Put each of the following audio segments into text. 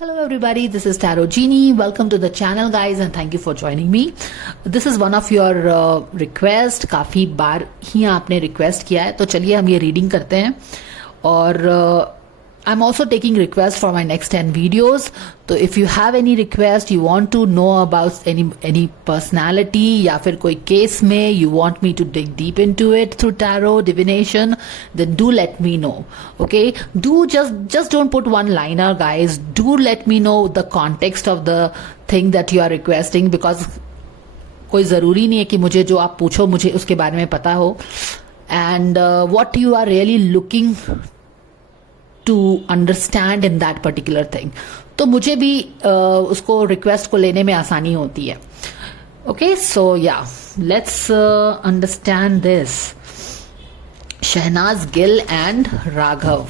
Hello everybody, this is Tarot Genie. Welcome to the channel guys and thank you for joining me. This is one of your request. काफ़ी बार ही आपने request किया है, तो चलिए हम ये reading करते हैं और I'm also taking requests for my next 10 videos. So if you have any request, you want to know about any personality या फिर कोई case में you want me to dig deep into it through tarot divination, then do let me know. Okay, do just don't put one liner guys. Do let me know the context of the thing that you are requesting, because कोई ज़रूरी नहीं है कि मुझे जो आप पूछो मुझे उसके बारे में पता हो, and what you are really looking to understand in that particular thing. तो मुझे भी उसको रिक्वेस्ट को लेने में आसानी होती है. Okay, so yeah, let's understand this. Shehnaz Gill and Raghav.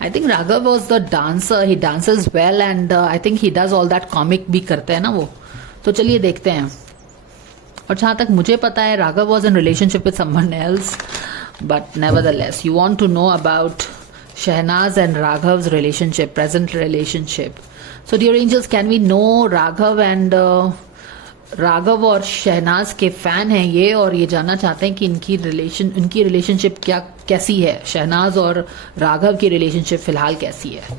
I think Raghav was the dancer. He dances well and I think he does all that comic भी करते हैं ना वो. तो चलिए देखते हैं. और जहाँ तक मुझे पता है Raghav was in relationship with someone else, but nevertheless you want to know about Shehnaz and Raghav's relationship, present relationship. So dear angels, can we know Raghav and Raghav और Shehnaz के फैन हैं ये, और ये जानना चाहते हैं कि इनकी रिलेशनशिप कैसी है. Shehnaz और राघव की रिलेशनशिप फिलहाल कैसी है.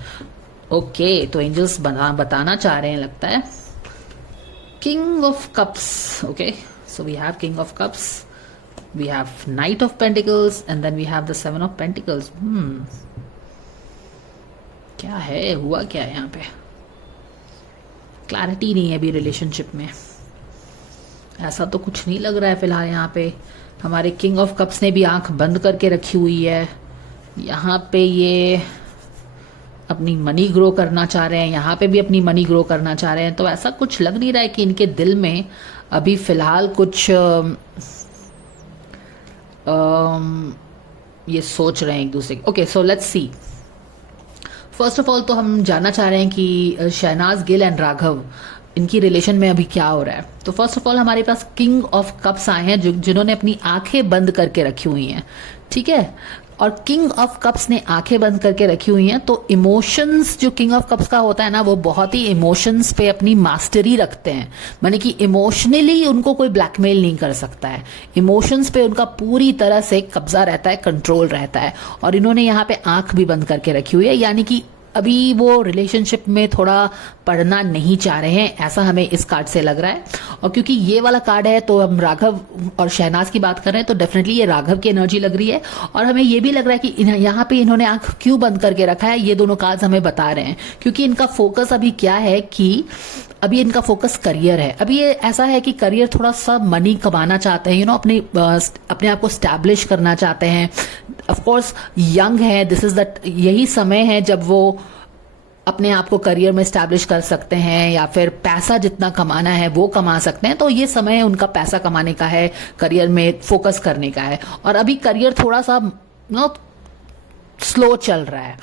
ओके, तो एंजल्स बताना चाह रहे हैं लगता है. King of cups. Okay, so we have king of cups, we have knight of pentacles and then we have the seven of pentacles. क्या है, हुआ क्या है यहाँ पे? क्लैरिटी नहीं है अभी रिलेशनशिप में, ऐसा तो कुछ नहीं लग रहा है फिलहाल. यहाँ पे हमारे किंग ऑफ कप्स ने भी आंख बंद करके रखी हुई है. यहाँ पे ये अपनी मनी ग्रो करना चाह रहे हैं, यहाँ पे भी अपनी मनी ग्रो करना चाह रहे हैं. तो ऐसा कुछ लग नहीं रहा है कि इनके दिल में अभी फिलहाल कुछ ये सोच रहे हैं एक दूसरे. Okay, so let's see. First of all तो हम जानना चाह रहे हैं कि शहनाज गिल एंड राघव इनकी रिलेशन में अभी क्या हो रहा है. तो फर्स्ट ऑफ ऑल हमारे पास किंग ऑफ कप्स आए हैं जिन्होंने अपनी आंखें बंद करके रखी हुई हैं. ठीक है, और किंग ऑफ कप्स ने आंखें बंद करके रखी हुई हैं. तो इमोशंस जो किंग ऑफ कप्स का होता है ना, वो बहुत ही इमोशंस पे अपनी मास्टरी रखते हैं. माने कि इमोशनली उनको कोई ब्लैकमेल नहीं कर सकता है. इमोशंस पे उनका पूरी तरह से कब्जा रहता है, कंट्रोल रहता है. और इन्होंने यहाँ पे आंख भी बंद करके रखी हुई है, यानी कि अभी वो रिलेशनशिप में थोड़ा पढ़ना नहीं चाह रहे हैं, ऐसा हमें इस कार्ड से लग रहा है. और क्योंकि ये वाला कार्ड है तो हम राघव और शहनाज की बात कर रहे हैं, तो डेफिनेटली ये राघव की एनर्जी लग रही है. और हमें ये भी लग रहा है कि यहाँ पे इन्होंने आंख क्यों बंद करके रखा है, ये दोनों कार्ड्स हमें बता रहे हैं. क्योंकि इनका फोकस अभी क्या है कि अभी इनका फोकस करियर है. अभी ये ऐसा है कि करियर थोड़ा सा मनी कमाना चाहते हैं, अपने आप को स्टैब्लिश करना चाहते हैं. ऑफ कोर्स यंग है, दिस इज दैट, यही समय है जब वो अपने आप को करियर में स्टैब्लिश कर सकते हैं, या फिर पैसा जितना कमाना है वो कमा सकते हैं. तो ये समय उनका पैसा कमाने का है, करियर में फोकस करने का है. और अभी करियर थोड़ा सा स्लो चल रहा है.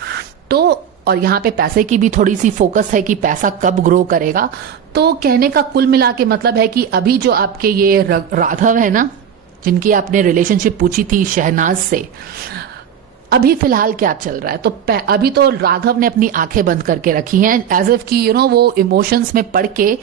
तो और यहाँ पे पैसे की भी थोड़ी सी फोकस है कि पैसा कब ग्रो करेगा. तो कहने का कुल मिला के मतलब है कि अभी जो आपके ये राघव है ना, जिनकी आपने रिलेशनशिप पूछी थी शहनाज से, अभी फिलहाल क्या चल रहा है. तो अभी तो राघव ने अपनी आंखें बंद करके रखी हैं, एज इफ कि वो इमोशंस में पड़ के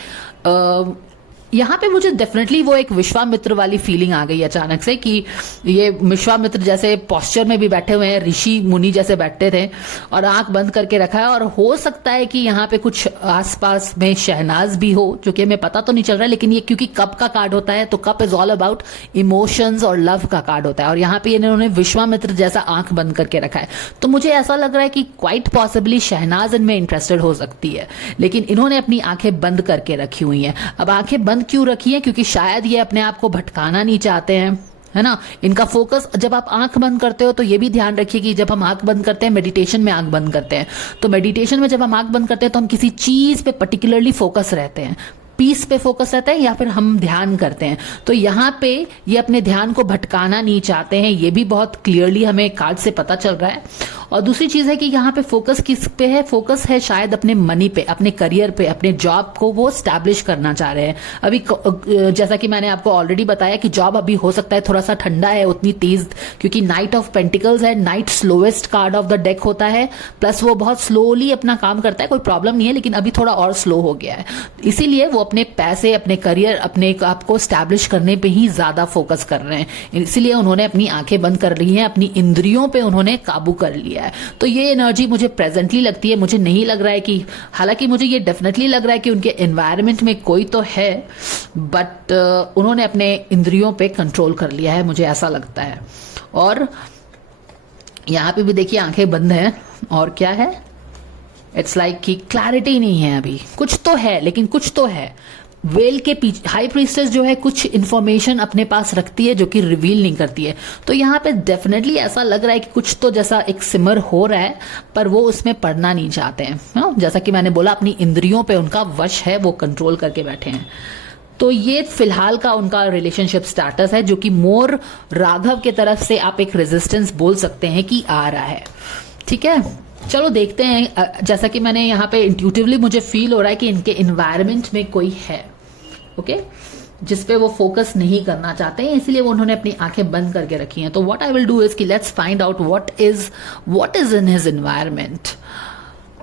यहाँ पे मुझे डेफिनेटली वो एक विश्वामित्र वाली फीलिंग आ गई अचानक से, कि ये विश्वामित्र जैसे पोस्चर में भी बैठे हुए हैं, ऋषि मुनि जैसे बैठे थे और आंख बंद करके रखा है. और हो सकता है कि यहाँ पे कुछ आसपास में शहनाज भी हो, जो कि हमें पता तो नहीं चल रहा है. लेकिन ये क्योंकि कप का कार्ड होता है, तो cup is all about emotions और लव का कार्ड होता है. और यहाँ पे इन्होंने विश्वामित्र जैसा आंख बंद करके रखा है. तो मुझे ऐसा लग रहा है कि क्वाइट पॉसिबली शहनाज इनमें इंटरेस्टेड हो सकती है, लेकिन इन्होंने अपनी आंखें बंद करके रखी हुई हैं. अब आंखें बंद क्यों रखी है? क्योंकि शायद ये अपने आप को भटकाना नहीं चाहते हैं, है ना. इनका फोकस, जब आप आंख बंद करते हो तो ये भी ध्यान रखिए कि जब हम आंख बंद करते हैं, मेडिटेशन में आंख बंद करते हैं, तो मेडिटेशन में जब हम आंख बंद करते हैं तो हम किसी चीज पे पर्टिकुलरली फोकस रहते हैं, पीस पे फोकस रहता है, या फिर हम ध्यान करते हैं. तो यहाँ पे ये अपने ध्यान को भटकाना नहीं चाहते हैं, ये भी बहुत क्लियरली हमें कार्ड से पता चल रहा है. और दूसरी चीज है कि यहाँ पे फोकस किस पे है, फोकस है शायद अपने मनी पे, अपने करियर पे, अपने जॉब को वो स्टैब्लिश करना चाह रहे हैं। अभी जैसा कि मैंने आपको ऑलरेडी बताया कि जॉब अभी हो सकता है थोड़ा सा ठंडा है, उतनी तेज, क्योंकि नाइट ऑफ पेंटिकल्स है, night slowest card of the deck होता है, प्लस वो बहुत स्लोली अपना काम करता है, कोई प्रॉब्लम नहीं है, लेकिन अभी थोड़ा और स्लो हो गया है। इसीलिए वो अपने पैसे, अपने करियर, अपने आप को स्टैब्लिश करने पे ही ज्यादा फोकस कर रहे हैं। इसीलिए उन्होंने अपनी आंखें बंद कर ली हैं, अपनी इंद्रियों पे उन्होंने काबू कर लिया है। तो ये एनर्जी मुझे प्रेजेंटली लगती है, मुझे नहीं लग रहा है कि, हालांकि मुझे ये डेफिनेटली लग रहा है कि उनके एनवायरनमेंट में कोई तो है, बट उन्होंने अपने इंद्रियों पे कंट्रोल कर लिया है, मुझे ऐसा लगता है। और यहां पे भी देखिए आंखें बंद हैं, और क्या है, इट्स लाइक कि क्लैरिटी नहीं है अभी, कुछ तो है, लेकिन कुछ तो है। वेल के पीछे हाई प्रीस्टेस जो है कुछ इंफॉर्मेशन अपने पास रखती है जो कि रिवील नहीं करती है। तो यहाँ पे डेफिनेटली ऐसा लग रहा है कि कुछ तो जैसा एक सिमर हो रहा है, पर वो उसमें पढ़ना नहीं चाहते हैं। जैसा कि मैंने बोला, अपनी इंद्रियों पे उनका वश है, वो कंट्रोल करके बैठे हैं। तो ये फिलहाल का उनका रिलेशनशिप स्टेटस है, जो कि मोर राघव के तरफ से आप एक रेजिस्टेंस बोल सकते हैं कि आ रहा है। ठीक है, चलो देखते हैं। जैसा कि मैंने यहाँ पे इंट्यूटिवली मुझे फील हो रहा है कि इनके इन्वायरमेंट में कोई है, ओके, जिसपे वो फोकस नहीं करना चाहते हैं, इसलिए वो उन्होंने अपनी आंखें बंद करके रखी हैं। तो what I will do is कि let's find out what is in his environment.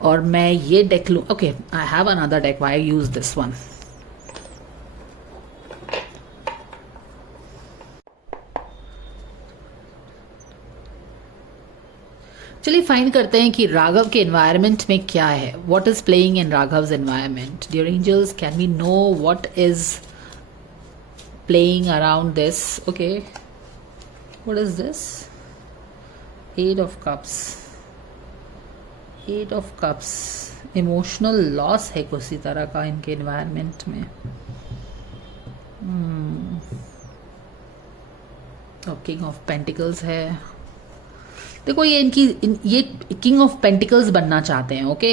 और मैं ये डेक लूं, okay, I have another deck, why use this one. चलिए फाइंड करते हैं कि राघव के एनवायरनमेंट में क्या है, what is playing in Raghav's environment. Dear angels, can we know what is playing around this. Okay, what is this, 8 of cups, 8 of cups. Emotional loss है किसी तरह का इनके एनवायरनमेंट में। किंग ऑफ पेंटिकल्स है। देखो ये ये किंग ऑफ पेंटिकल्स बनना चाहते हैं। ओके,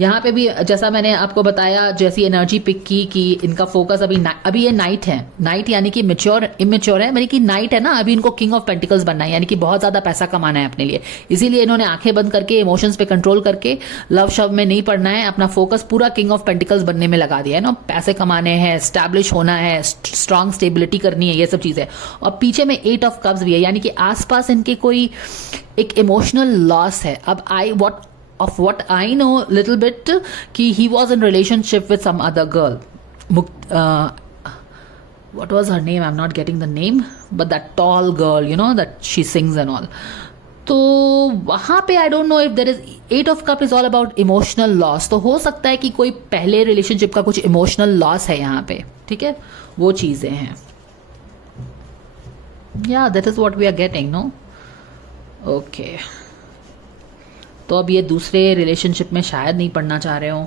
यहाँ पे भी जैसा मैंने आपको बताया, जैसी एनर्जी पिक की कि इनका फोकस अभी ये नाइट है, नाइट यानी कि इमेच्योर है, यानी कि नाइट है ना, अभी इनको किंग ऑफ पेंटिकल्स बनना है, यानी कि बहुत ज्यादा पैसा कमाना है अपने लिए। इसीलिए इन्होंने आंखें बंद करके, इमोशंस पे कंट्रोल करके, लव शव में नहीं पड़ना है, अपना फोकस पूरा किंग ऑफ पेंटिकल्स बनने में लगा दिया है ना। पैसे कमाने हैं, स्टैब्लिश होना है, स्ट्रांग स्टेबिलिटी करनी है, ये सब चीजें। और पीछे में 8 ऑफ कप्स भी है, यानी कि आसपास इनके कोई एक इमोशनल लॉस है। अब what I know little bit कि he was in relationship with some other girl. What was her name? I'm not getting the name, but that tall girl, you know, that she sings and all. तो वहां पे I don't know if there is 8 of cup is all about emotional loss. तो हो सकता है कि कोई पहले रिलेशनशिप का कुछ इमोशनल लॉस है यहाँ पे। ठीक है, वो चीजें हैं। Yeah, that is what we are getting, no? Okay, तो अब ये दूसरे रिलेशनशिप में शायद नहीं पढ़ना चाह रहे हो,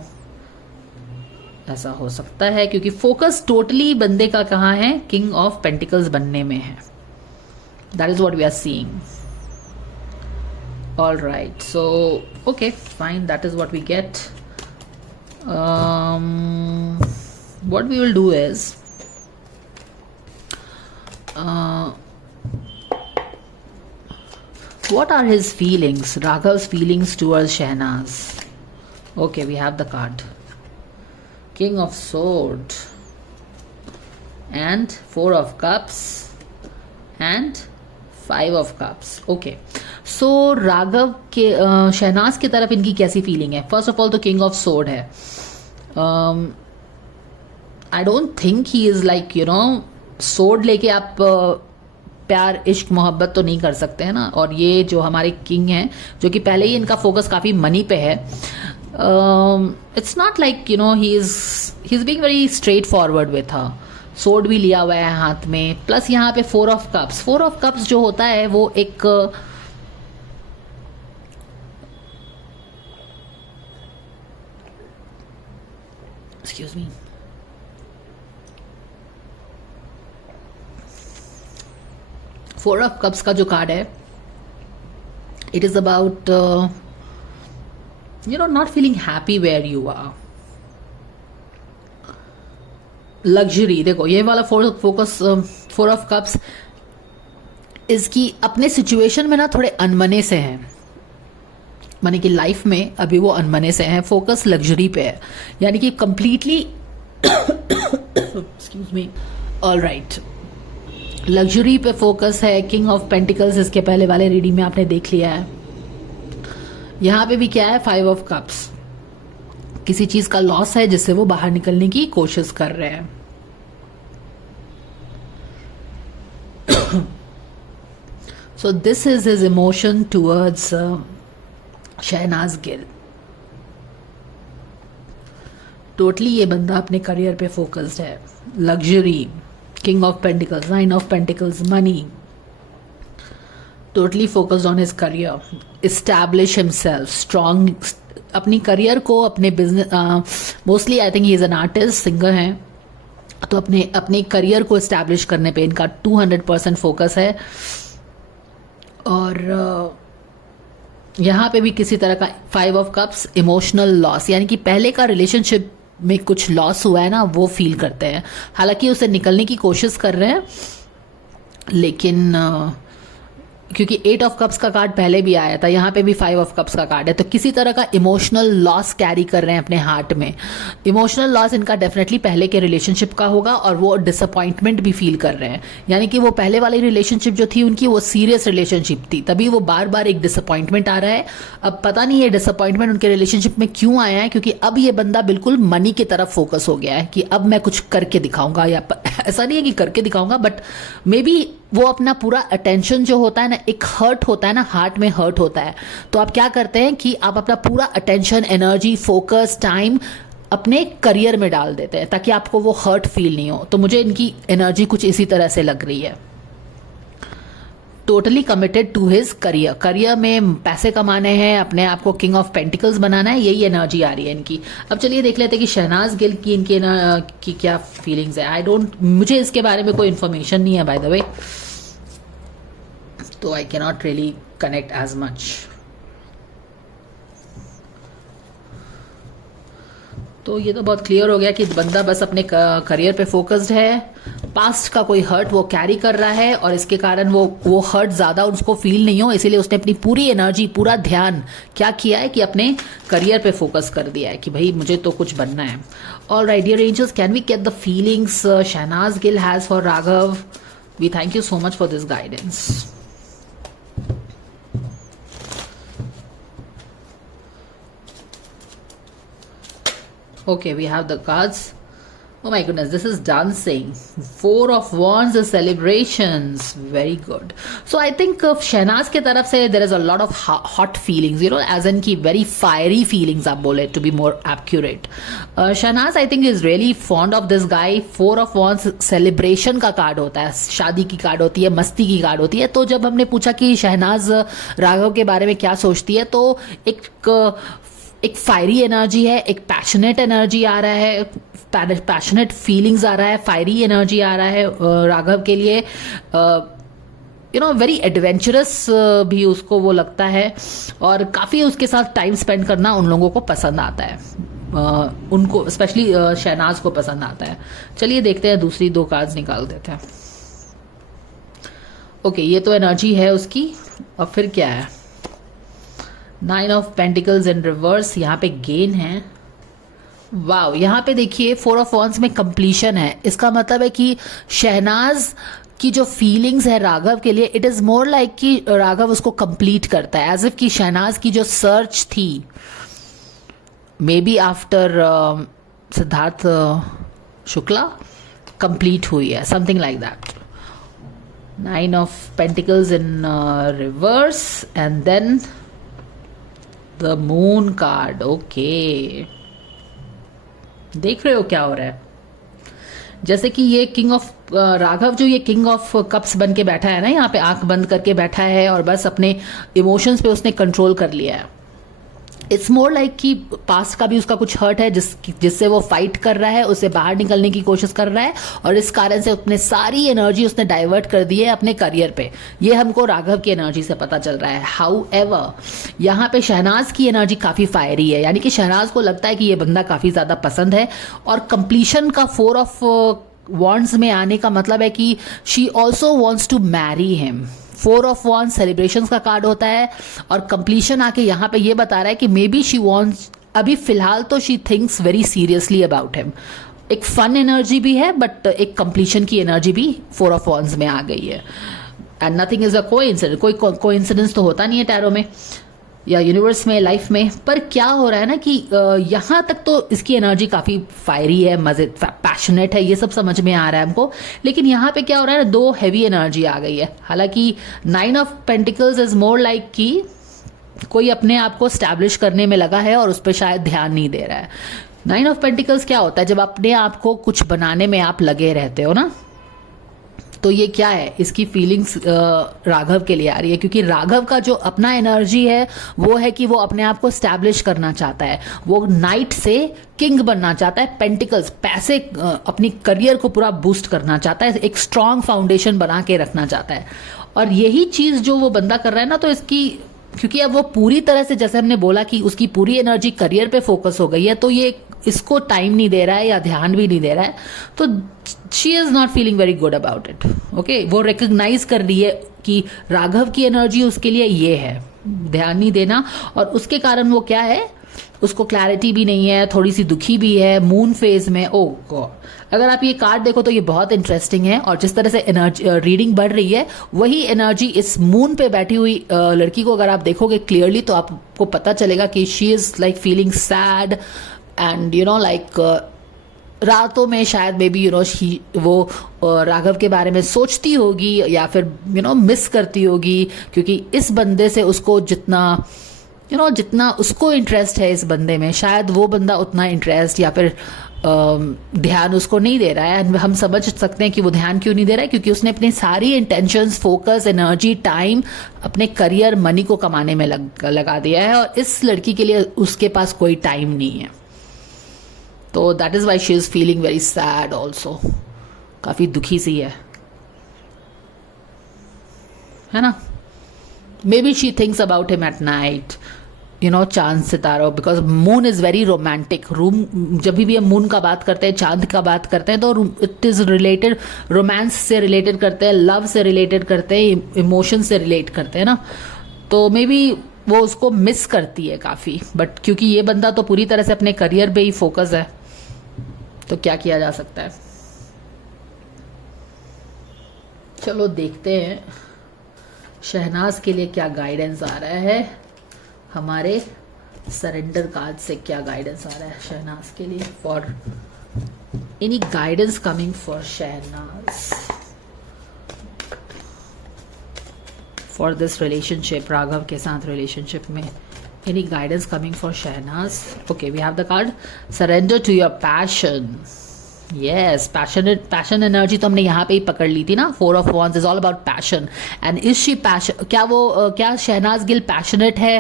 ऐसा हो सकता है, क्योंकि फोकस टोटली बंदे का कहाँ है, किंग ऑफ पेंटिकल्स बनने में है। That is what we are seeing. All right, so okay fine, that is what we get. What we will do is what are his feelings, Raghav's feelings towards Shehnaz? Okay, we have the card, King of Sword and 4 of Cups and 5 of Cups. Okay, so Raghav के शहनाज की तरफ इनकी कैसी feeling है? First of all तो king of sword है। I don't think he is like, you know, sword लेके आप प्यार इश्क मोहब्बत तो नहीं कर सकते हैं ना। और ये जो हमारे किंग हैं, जो कि पहले ही इनका फोकस काफी मनी पे है, it's not like, you know, he is being very straight forward with her. Sword भी लिया हुआ है हाथ में, प्लस यहाँ पे 4 ऑफ कप्स। 4 ऑफ कप्स जो होता है वो एक excuse me, four of cups का जो कार्ड है, it is about you know not feeling happy where you are, luxury. देखो ये वाला फोकस 4 ऑफ कप्स इसकी अपने सिचुएशन में ना थोड़े अनमने से हैं, माने कि लाइफ में अभी वो अनमने से हैं, फोकस लग्जरी पे है, यानी कि completely excuse me, all right, luxury पे फोकस है। किंग ऑफ पेंटिकल्स इसके पहले वाले रीडिंग में आपने देख लिया है। यहां पे भी क्या है, 5 ऑफ कप्स, किसी चीज का लॉस है जिससे वो बाहर निकलने की कोशिश कर रहे हैं। So this is his emotion towards Shehnaaz Gill. Totally ये बंदा अपने करियर पे फोकस्ड है, luxury, king of pentacles, 9 of pentacles, money, totally focused on his career, establish himself strong, अपनी करियर को, अपने business, mostly I think he is an artist, singer हैं, तो अपने करियर को एस्टैब्लिश करने पे इनका 200% फोकस है। और यहाँ पे भी किसी तरह का 5 ऑफ कप्स, इमोशनल लॉस, यानी कि पहले का रिलेशनशिप में कुछ लॉस हुआ है ना, वो फील करते हैं। हालांकि उसे निकलने की कोशिश कर रहे हैं, लेकिन क्योंकि 8 ऑफ कप्स का कार्ड पहले भी आया था, यहाँ पे भी 5 ऑफ कप्स का कार्ड है, तो किसी तरह का इमोशनल लॉस कैरी कर रहे हैं अपने हार्ट में। इमोशनल लॉस इनका डेफिनेटली पहले के रिलेशनशिप का होगा, और वो डिसअपॉइंटमेंट भी फील कर रहे हैं, यानी कि वो पहले वाली रिलेशनशिप जो थी उनकी, वो सीरियस रिलेशनशिप थी, तभी वो बार बार एक डिसअपॉइंटमेंट आ रहा है। अब पता नहीं ये डिसअपॉइंटमेंट उनके रिलेशनशिप में क्यों आया है, क्योंकि अब ये बंदा बिल्कुल मनी की तरफ फोकस हो गया है कि अब मैं कुछ करके दिखाऊंगा, या ऐसा नहीं है कि करके दिखाऊंगा, बट मे बी वो अपना पूरा अटेंशन जो होता है ना, एक हर्ट होता है ना, हार्ट में हर्ट होता है, तो आप क्या करते हैं कि आप अपना पूरा अटेंशन, एनर्जी, फोकस, टाइम अपने करियर में डाल देते हैं, ताकि आपको वो हर्ट फील नहीं हो। तो मुझे इनकी एनर्जी कुछ इसी तरह से लग रही है। Totally committed to his career, career में पैसे कमाने हैं, अपने आप को किंग ऑफ पेंटिकल्स बनाना है, यही एनर्जी आ रही है इनकी। अब चलिए देख लेते हैं कि शहनाज गिल की इनकी की क्या फीलिंग्स है। मुझे इसके बारे में कोई इन्फॉर्मेशन नहीं है बाय द वे, तो I can not really connect as much. तो ये तो बहुत क्लियर हो गया कि बंदा बस अपने करियर पे फोकस्ड है, पास्ट का कोई हर्ट वो कैरी कर रहा है, और इसके कारण वो हर्ट ज्यादा उसको फील नहीं हो, इसीलिए उसने अपनी पूरी एनर्जी, पूरा ध्यान क्या किया है कि अपने करियर पे फोकस कर दिया है कि भाई मुझे तो कुछ बनना है। All right dear angels, can we get the feelings Shehnaaz Gill has for Raghav? We thank you so much for this guidance. Okay, we have the cards. Oh my goodness, this is dancing. 4 of Wands is celebrations. Very good. So I think of Shehnaz के तरफ से there is a lot of hot feelings, you know, as in की very fiery feelings आप बोले, to be more accurate. Shehnaz I think is really fond of this guy. 4 of Wands celebration का card होता है, शादी की card होती है, मस्ती की कार्ड होती है। तो जब हमने पूछा कि शहनाज राघव के बारे में क्या सोचती है, तो एक फायरी एनर्जी है, एक पैशनेट एनर्जी आ रहा है, पैशनेट फीलिंग्स आ रहा है, फायरी एनर्जी आ रहा है राघव के लिए। यू नो वेरी एडवेंचरस भी उसको वो लगता है, और काफ़ी उसके साथ टाइम स्पेंड करना उन लोगों को पसंद आता है, उनको स्पेशली शहनाज को पसंद आता है। चलिए देखते हैं, दूसरी 2 कार्ड्स निकाल देते हैं। ओके, ये तो एनर्जी है उसकी, और फिर क्या है, 9 ऑफ पेंटिकल्स इन रिवर्स, यहाँ पे गेन है। वाओ, यहाँ पे देखिए 4 ऑफ वॉन्ड्स में कंप्लीशन है। इसका मतलब है कि शहनाज की जो फीलिंग्स है राघव के लिए, इट इज मोर लाइक कि राघव उसको कंप्लीट करता है, एज इफ कि शहनाज की जो सर्च थी maybe after Siddharth Shukla complete हुई है, something like that. 9 of pentacles in reverse and then the moon card. Okay, देख रहे हो क्या हो रहा है, जैसे कि ये किंग ऑफ राघव जो ये किंग ऑफ कप्स बन के बैठा है ना, यहाँ पे आंख बंद करके बैठा है और बस अपने इमोशंस पे उसने कंट्रोल कर लिया है। इट्स मोर लाइक कि पास्ट का भी उसका कुछ हर्ट है जिससे वो फाइट कर रहा है, उससे बाहर निकलने की कोशिश कर रहा है, और इस कारण से अपने सारी एनर्जी उसने डाइवर्ट कर दी है अपने करियर पे। ये हमको राघव की एनर्जी से पता चल रहा है। हाउ एवर यहाँ पे शहनाज की एनर्जी काफी फायरी है, यानी कि शहनाज को लगता है कि ये बंदा काफी ज्यादा पसंद है, और कंप्लीशन का 4 ऑफ वॉन्ड्स में आने का मतलब है कि she also wants to marry him. 4 of wands celebration का कार्ड होता है, और कंप्लीशन आके यहाँ पे ये बता रहा है कि मे बी शी वॉन्ट्स, अभी फिलहाल तो she thinks very seriously about him. एक फन एनर्जी भी है, बट एक कंप्लीशन की एनर्जी भी 4 ऑफ वॉन्स में आ गई है। And nothing is a coincidence, कोई कोइंसिडेंस तो होता नहीं है टैरो में या यूनिवर्स में, लाइफ में। पर क्या हो रहा है ना कि यहाँ तक तो इसकी एनर्जी काफ़ी फायरी है, मजे पैशनेट है, ये सब समझ में आ रहा है हमको। लेकिन यहाँ पे क्या हो रहा है ना, 2 हैवी एनर्जी आ गई है। हालांकि 9 of pentacles is more like कि कोई अपने आप को स्टैब्लिश करने में लगा है और उस पर शायद ध्यान नहीं दे रहा है। 9 ऑफ पेंटिकल्स क्या होता है, जब अपने आप को कुछ बनाने में आप लगे रहते हो ना, तो ये क्या है, इसकी फीलिंग्स राघव के लिए आ रही है, क्योंकि राघव का जो अपना एनर्जी है वो है कि वो अपने आप को स्टैब्लिश करना चाहता है, वो नाइट से किंग बनना चाहता है, पेंटिकल्स पैसे अपनी करियर को पूरा बूस्ट करना चाहता है, एक स्ट्रांग फाउंडेशन बना के रखना चाहता है। और यही चीज जो वो बंदा कर रहा है ना, तो इसकी, क्योंकि अब वो पूरी तरह से, जैसे हमने बोला कि उसकी पूरी एनर्जी करियर पे फोकस हो गई है, तो ये इसको टाइम नहीं दे रहा है या ध्यान भी नहीं दे रहा है, तो she is not feeling very good about it. Okay, वो रिकग्नाइज कर रही है कि राघव की एनर्जी उसके लिए ये है, ध्यान नहीं देना, और उसके कारण वो क्या है, उसको क्लैरिटी भी नहीं है, थोड़ी सी दुखी भी है, मून फेज में। ओ गॉड, अगर आप ये कार्ड देखो तो ये बहुत इंटरेस्टिंग है, और जिस तरह से एनर्जी रीडिंग बढ़ रही है, वही एनर्जी इस मून पे बैठी हुई लड़की को अगर आप देखोगे क्लियरली, तो आपको पता चलेगा कि she is like feeling sad and you know like रातों में शायद मे बी वो राघव के बारे में सोचती होगी, या फिर मिस करती होगी, क्योंकि इस बंदे से उसको जितना जितना उसको इंटरेस्ट है इस बंदे में, शायद वो बंदा उतना इंटरेस्ट या फिर ध्यान उसको नहीं दे रहा है। हम समझ सकते हैं कि वो ध्यान क्यों नहीं दे रहा है, क्योंकि उसने अपनी सारी इंटेंशंस, फोकस, एनर्जी, टाइम अपने करियर, मनी को कमाने में लगा दिया है, और इस लड़की के लिए उसके पास कोई टाइम नहीं है। तो that is why she is feeling very sad also, काफी दुखी सी है ना। May be she thinks about him at night, चांद सितारों, because moon is very romantic. जब भी हम मून का बात करते हैं, चांद का बात करते हैं, तो इट इज रिलेटेड, रोमांस से रिलेटेड करते हैं, लव से रिलेटेड करते हैं, इमोशन से रिलेट करते हैं ना। तो मे बी वो उसको मिस करती है काफी, बट क्योंकि ये बंदा तो पूरी तरह से अपने करियर पे ही फोकस है, तो क्या किया जा सकता है। चलो देखते हैं शहनाज के लिए क्या गाइडेंस आ रहा है, हमारे सरेंडर कार्ड से क्या गाइडेंस आ रहा है शहनाज के लिए, for any guidance coming for Shehnaaz, for this relationship, Raghav के साथ रिलेशनशिप में any guidance coming for Shehnaaz. Okay, we have the card surrender to your passion. Yes, passion energy तो हमने यहाँ पे ही पकड़ ली थी ना। 4 of wands is all about passion, and is she passion, क्या शहनाज गिल पैशनेट है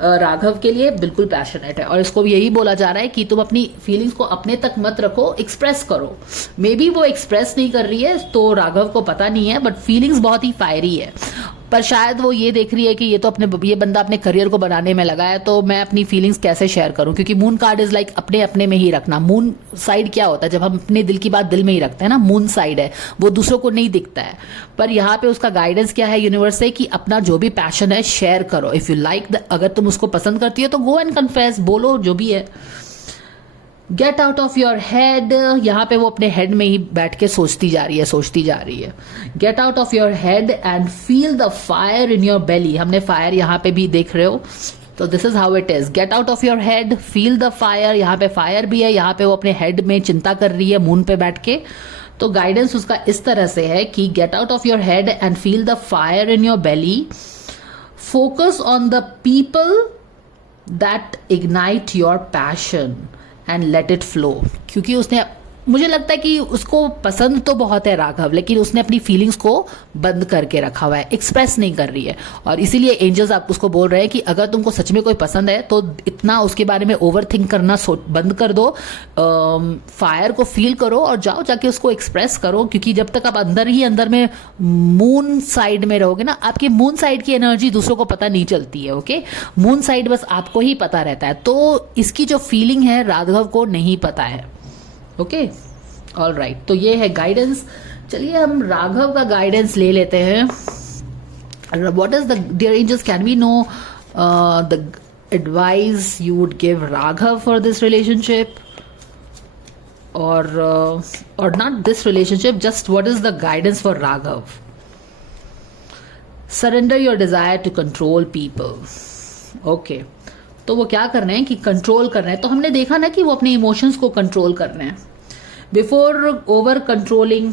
राघव के लिए? बिल्कुल पैशनेट है, और इसको यही बोला जा रहा है कि तुम अपनी फीलिंग्स को अपने तक मत रखो, एक्सप्रेस करो। मे बी वो एक्सप्रेस नहीं कर रही है तो राघव को पता नहीं है, बट फीलिंग्स बहुत ही फायरी है। पर शायद वो ये देख रही है कि ये बंदा अपने करियर को बनाने में लगा है, तो मैं अपनी फीलिंग्स कैसे शेयर करूं, क्योंकि मून कार्ड इज लाइक अपने अपने में ही रखना। मून साइड क्या होता है, जब हम अपने दिल की बात दिल में ही रखते हैं ना, मून साइड है, वो दूसरों को नहीं दिखता है। पर यहाँ पे उसका गाइडेंस क्या है यूनिवर्स से, कि अपना जो भी पैशन है शेयर करो। इफ यू लाइक, अगर तुम उसको पसंद करती हो तो गो एंड कन्फेस, बोलो जो भी है। Get out of your head, यहाँ पे वो अपने हेड में ही बैठ के सोचती जा रही है। Get out of your head and feel the fire in your belly. हमने फायर यहाँ पे भी देख रहे हो, तो this is how it is. Get out of your head, feel the fire. यहाँ पे फायर भी है, यहाँ पे वो अपने हेड में चिंता कर रही है मून पे बैठ के। तो गाइडेंस उसका इस तरह से है कि get out of your head and feel the fire in your belly, focus on the people that ignite your passion and let it flow. क्योंकि उसने, मुझे लगता है कि उसको पसंद तो बहुत है राघव, लेकिन उसने अपनी फीलिंग्स को बंद करके रखा हुआ है, एक्सप्रेस नहीं कर रही है। और इसीलिए एंजल्स आप उसको बोल रहे हैं कि अगर तुमको सच में कोई पसंद है तो इतना उसके बारे में ओवर थिंक करना बंद कर दो, फायर को फील करो और जाके उसको एक्सप्रेस करो। क्योंकि जब तक आप अंदर ही अंदर में मून साइड में रहोगे ना, आपकी मून साइड की एनर्जी दूसरों को पता नहीं चलती है। ओके, मून साइड बस आपको ही पता रहता है, तो इसकी जो फीलिंग है राघव को नहीं पता है। ओके, ऑल राइट, तो ये है गाइडेंस। चलिए हम राघव का गाइडेंस ले लेते हैं what is the, dear angels, can we know the advice you would give Raghav for this relationship, or not this relationship, just what is the guidance for Raghav? Surrender your desire to control people. Okay, तो वो क्या कर रहे हैं कि control कर रहे हैं. तो हमने देखा ना कि वो अपने इमोशंस को कंट्रोल कर रहे हैं. Before over controlling,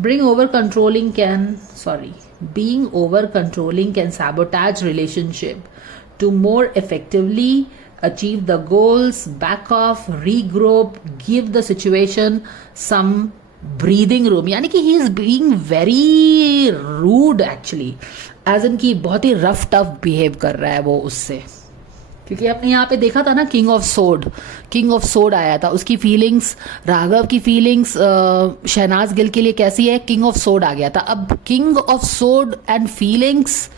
bring over controlling can, sorry, being over controlling can sabotage relationship. To more effectively achieve the goals, back off, regroup, give the situation some breathing room. यानी कि he is being very rude actually, as in कि बहुत ही rough tough behave कर रहा है वो उससे. क्योंकि आपने यहाँ पे देखा था ना, किंग ऑफ सोड आया था, उसकी फीलिंग्स, राघव की फीलिंग्स शहनाज गिल के लिए कैसी है, किंग ऑफ सोड आ गया था. अब किंग ऑफ सोड एंड फीलिंग्स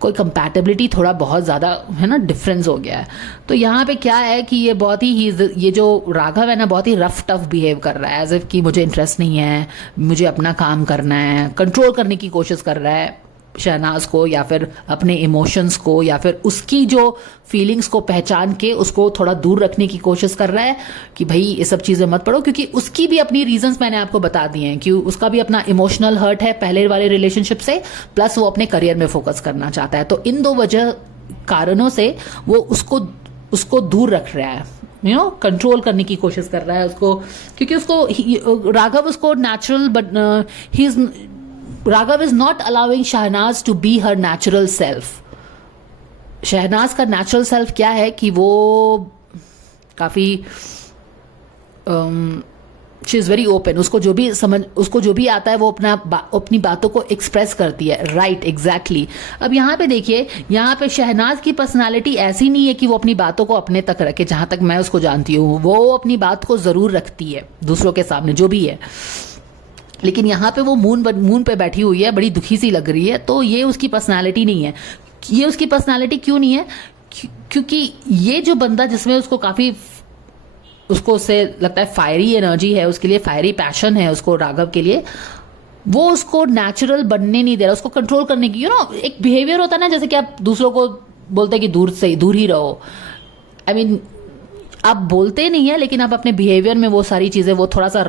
कोई कंपैटिबिलिटी थोड़ा बहुत ज़्यादा है ना, डिफरेंस हो गया है. तो यहाँ पे क्या है कि ये बहुत ही ये जो राघव है ना, बहुत ही रफ टफ बिहेव कर रहा है, एज इफ कि मुझे इंटरेस्ट नहीं है, मुझे अपना काम करना है, कंट्रोल करने की कोशिश कर रहा है शहनाज को, या फिर अपने इमोशंस को, या फिर उसकी जो फीलिंग्स को पहचान के उसको थोड़ा दूर रखने की कोशिश कर रहा है कि भाई ये सब चीज़ें मत पढ़ो. क्योंकि उसकी भी अपनी रीजंस मैंने आपको बता दिए हैं कि उसका भी अपना इमोशनल हर्ट है पहले वाले रिलेशनशिप से, प्लस वो अपने करियर में फोकस करना चाहता है. तो इन दो कारणों से वो उसको दूर रख रहा है, यू नो, कंट्रोल करने की कोशिश कर रहा है उसको. क्योंकि उसको राघव उसको natural, but he is Raghav is not allowing Shahnaz to be her natural self. Shehnaaz का नेचुरल सेल्फ क्या है कि वो काफ़ी शी इज़ वेरी ओपन. उसको जो भी आता है वो अपनी बातों को एक्सप्रेस करती है. Right, exactly. अब यहाँ पे देखिए, यहाँ पे शहनाज की पर्सनालिटी ऐसी नहीं है कि वो अपनी बातों को अपने तक रखे. जहाँ तक मैं उसको जानती हूँ, वो अपनी बात को ज़रूर रखती है दूसरों के सामने, जो भी है. लेकिन यहाँ पे वो मून पे बैठी हुई है, बड़ी दुखी सी लग रही है. तो ये उसकी पर्सनालिटी नहीं है. ये उसकी पर्सनालिटी क्यों नहीं है? क्योंकि ये जो बंदा जिसमें उससे लगता है फायरी एनर्जी है, उसके लिए फायरी पैशन है उसको, राघव के लिए, वो उसको नेचुरल बनने नहीं दे रहा, उसको कंट्रोल करने की. यू नो, एक बिहेवियर होता है ना, जैसे कि आप दूसरों को बोलते हैं कि दूर ही रहो. आई मीन, आप बोलते नहीं है, लेकिन आप अपने बिहेवियर में वो सारी चीज़ें, वो थोड़ा सा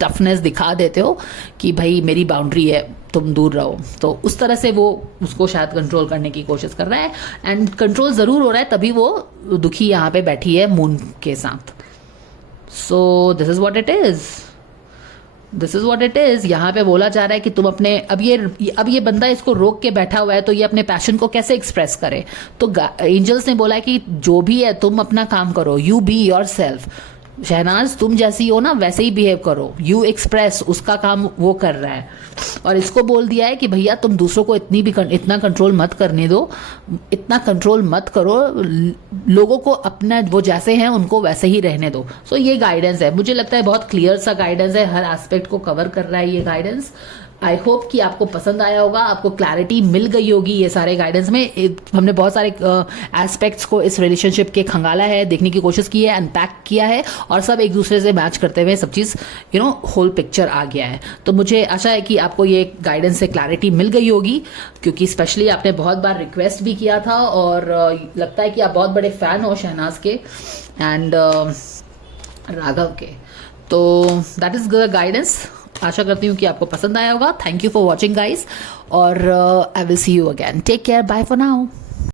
टफनेस दिखा देते हो कि भाई मेरी बाउंड्री है, तुम दूर रहो. तो उस तरह से वो उसको शायद कंट्रोल करने की कोशिश कर रहा है, एंड कंट्रोल ज़रूर हो रहा है, तभी वो दुखी यहाँ पे बैठी है मून के साथ. So this is what it is. यहाँ पे बोला जा रहा है कि तुम अपने, अब ये बंदा इसको रोक के बैठा हुआ है, तो ये अपने पैशन को कैसे एक्सप्रेस करे. तो एंजल्स ने बोला है कि जो भी है तुम अपना काम करो, you be yourself. Shehnaaz तुम जैसी हो ना वैसे ही बिहेव करो, यू एक्सप्रेस. उसका काम वो कर रहा है. और इसको बोल दिया है कि भैया तुम दूसरों को इतना कंट्रोल मत करने दो, इतना कंट्रोल मत करो, लोगों को अपना वो जैसे हैं उनको वैसे ही रहने दो. सो ये गाइडेंस है, मुझे लगता है बहुत क्लियर सा गाइडेंस है, हर एस्पेक्ट को कवर कर रहा है ये गाइडेंस. आई होप कि आपको पसंद आया होगा, आपको क्लैरिटी मिल गई होगी ये सारे गाइडेंस में. हमने बहुत सारे एस्पेक्ट्स को इस रिलेशनशिप के खंगाला है, देखने की कोशिश की है, अनपैक किया है, और सब एक दूसरे से मैच करते हुए सब चीज़ होल पिक्चर आ गया है. तो मुझे आशा है कि आपको ये गाइडेंस से क्लैरिटी मिल गई होगी, क्योंकि स्पेशली आपने बहुत बार रिक्वेस्ट भी किया था, और लगता है कि आप बहुत बड़े फैन हो शहनाज के एंड राघव के. तो दैट इज द गाइडेंस. आशा करती हूँ कि आपको पसंद आया होगा. Thank you for watching guys, और I will see you again. Take care, bye for now.